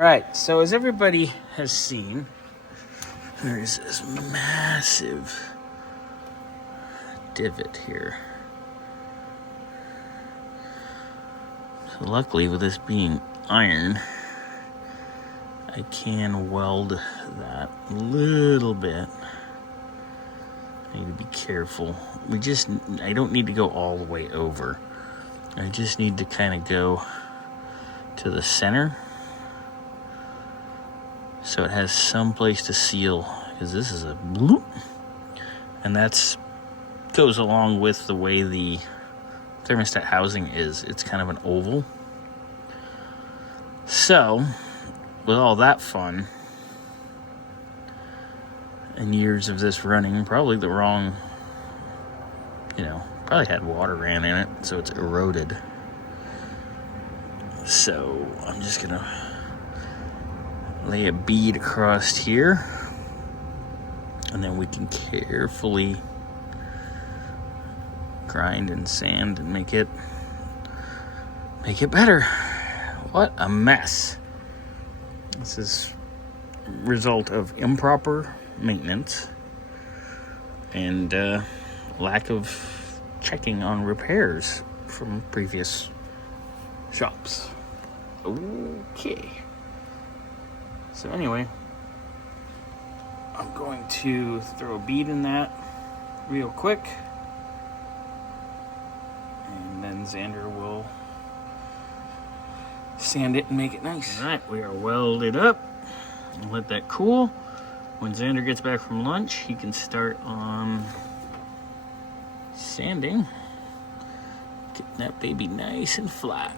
Right, so as everybody has seen, there is this massive divot here. So luckily, with this being iron, I can weld that a little bit. I need to be careful. I don't need to go all the way over. I just need to kind of go to the center so it has some place to seal, because this is a bloop, and that's goes along with the way the thermostat housing is. It's kind of an oval. So with all that fun and years of this running, probably the wrong, probably had water ran in it, so it's eroded. So I'm just gonna lay a bead across here, and then we can carefully grind and sand and make it better. What a mess. This is a result of improper maintenance and lack of checking on repairs from previous shops. Okay. So anyway, I'm going to throw a bead in that real quick, and then Xander will sand it and make it nice. All right, we are welded up. I'll let that cool. When Xander gets back from lunch, he can start on sanding, getting that baby nice and flat.